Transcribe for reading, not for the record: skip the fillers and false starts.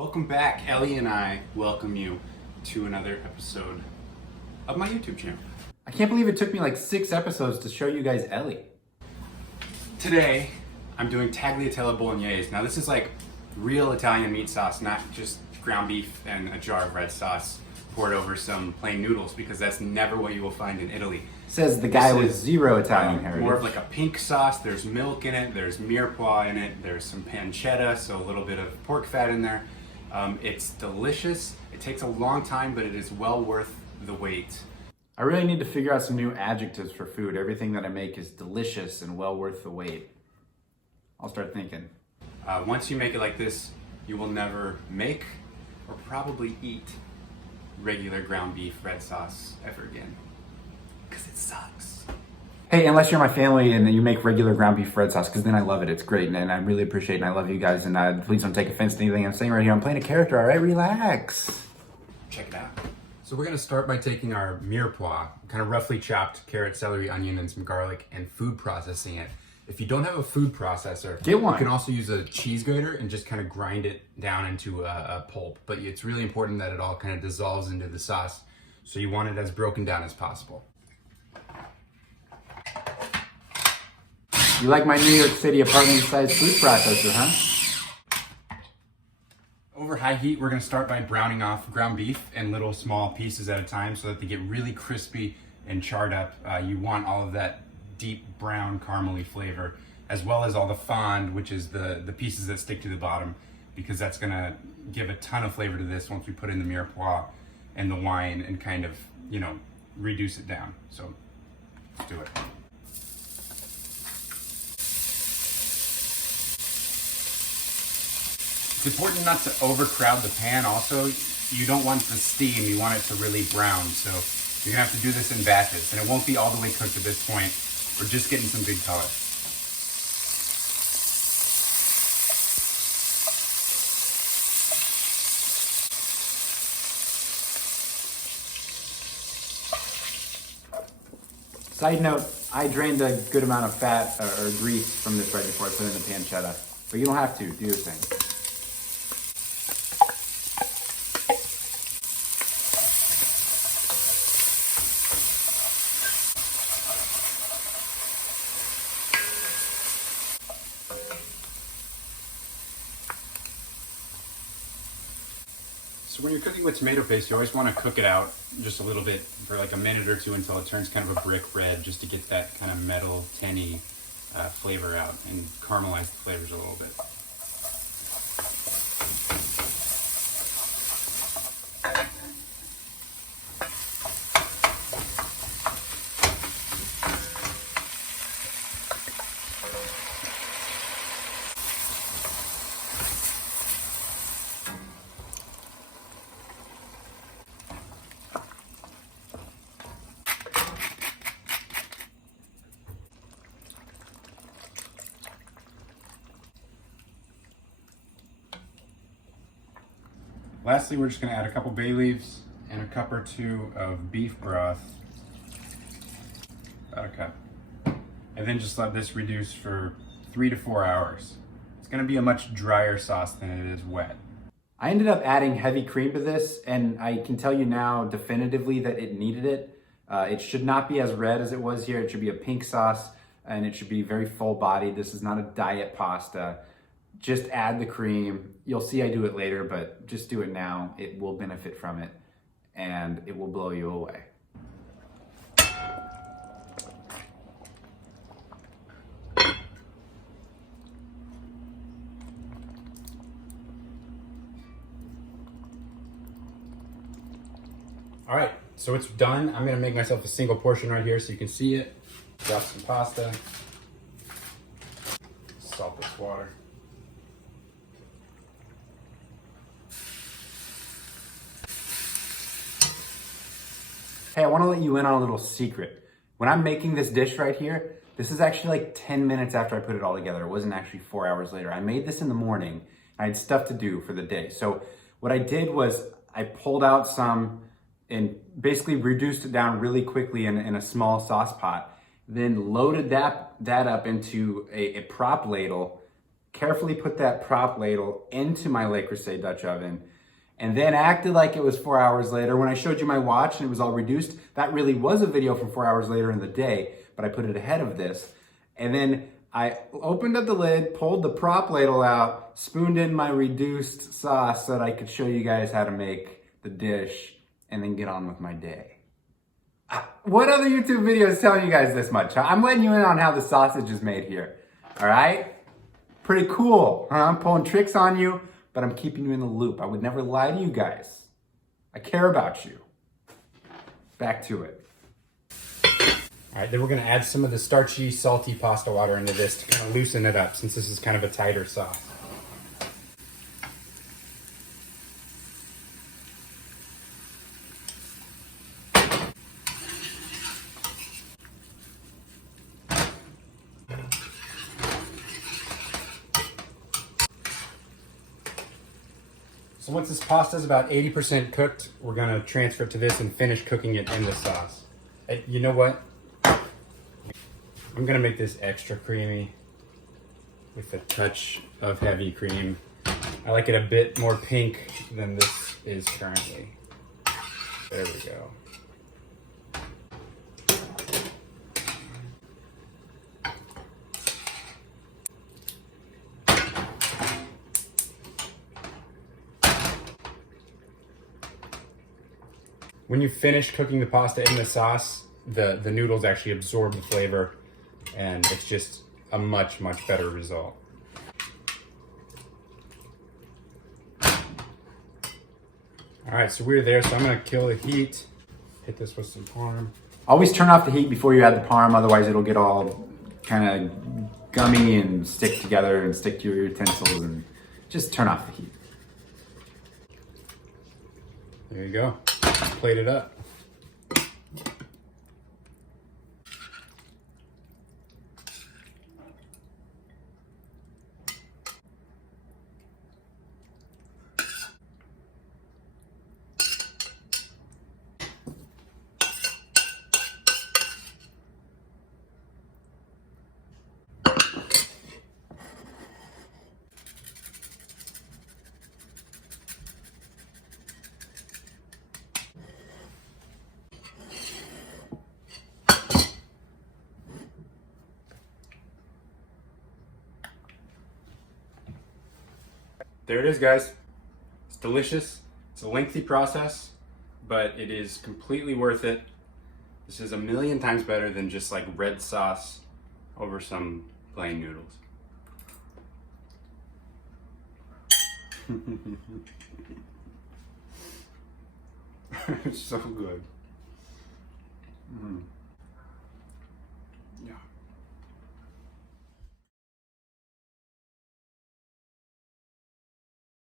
Welcome back. Ellie and I welcome you to another episode of my YouTube channel. I can't believe it took me like 6 episodes to show you guys Ellie. Today, I'm doing Tagliatelle Bolognese. Now this is like real Italian meat sauce, not just ground beef and a jar of red sauce poured over some plain noodles, because that's never what you will find in Italy. Says the guy with zero Italian heritage. More of like a pink sauce. There's milk in it, there's mirepoix in it, there's some panchetta, so a little bit of pork fat in there. It's delicious. It takes a long time, but it is well worth the wait. I really need to figure out some new adjectives for food. Everything that I make is delicious and well worth the wait. I'll start thinking. Once you make it like this, you will never make or probably eat regular ground beef red sauce ever again, because it sucks. Hey, unless you're my family and you make regular ground beef red sauce, because then I love it. It's great, and I really appreciate it, and I love you guys, and please don't take offense to anything I'm saying right here. I'm playing a character, all right? Relax. Check it out. So we're gonna start by taking our mirepoix, kind of roughly chopped carrot, celery, onion, and some garlic, and food processing it. If you don't have a food processor, get one. You can also use a cheese grater and just kind of grind it down into a pulp. But it's really important that it all kind of dissolves into the sauce, so you want it as broken down as possible. You like my New York City apartment-sized food processor, huh? Over high heat, we're gonna start by browning off ground beef in little small pieces at a time so that they get really crispy and charred up. You want all of that deep brown caramely flavor, as well as all the fond, which is the pieces that stick to the bottom, because that's gonna give a ton of flavor to this once we put in the mirepoix and the wine and kind of, reduce it down. So let's do it. It's important not to overcrowd the pan. Also, you don't want the steam, you want it to really brown. So you're gonna have to do this in batches, and it won't be all the way cooked at this point. We're just getting some good color. Side note, I drained a good amount of fat or grease from this right before I put in the pancetta, but you don't have to. Do your thing. So when you're cooking with tomato paste, you always want to cook it out just a little bit for like a minute or two until it turns kind of a brick red, just to get that kind of metal, tangy flavor out and caramelize the flavors a little bit. Lastly, we're just going to add a couple bay leaves and a cup or two of beef broth, about a cup, and then just let this reduce for 3 to 4 hours. It's going to be a much drier sauce than it is wet. I ended up adding heavy cream to this, and I can tell you now definitively that it needed it. It should not be as red as it was here. It should be a pink sauce, and it should be very full-bodied. This is not a diet pasta. Just add the cream. You'll see I do it later, but just do it now. It will benefit from it, and it will blow you away. All right, so it's done. I'm gonna make myself a single portion right here so you can see it. Drop some pasta, salt this water. Hey, I want to let you in on a little secret. When I'm making this dish right here, this is actually like 10 minutes after I put it all together. It wasn't actually 4 hours later. I made this in the morning. I had stuff to do for the day. So what I did was I pulled out some and basically reduced it down really quickly in a small sauce pot, then loaded that up into a prop ladle, carefully put that prop ladle into my Le Creuset Dutch oven, and then acted like it was 4 hours later. When I showed you my watch and it was all reduced, that really was a video from 4 hours later in the day, but I put it ahead of this. And then I opened up the lid, pulled the prop ladle out, spooned in my reduced sauce so that I could show you guys how to make the dish and then get on with my day. What other YouTube video is telling you guys this much? Huh? I'm letting you in on how the sausage is made here. All right? Pretty cool, huh? I'm pulling tricks on you, but I'm keeping you in the loop. I would never lie to you guys. I care about you. Back to it. All right, then we're gonna add some of the starchy, salty pasta water into this to kind of loosen it up, since this is kind of a tighter sauce. So once this pasta is about 80% cooked, we're gonna transfer it to this and finish cooking it in the sauce. You know what? I'm gonna make this extra creamy with a touch of heavy cream. I like it a bit more pink than this is currently. There we go. When you finish cooking the pasta in the sauce, the noodles actually absorb the flavor, and it's just a much, much better result. All right, so we're there, so I'm gonna kill the heat, hit this with some parm. Always turn off the heat before you add the parm, otherwise it'll get all kind of gummy and stick together and stick to your utensils, and just turn off the heat. There you go, plate it up. There it is, guys. It's delicious. It's a lengthy process, but it is completely worth it. This is a million times better than just like red sauce over some plain noodles. It's so good.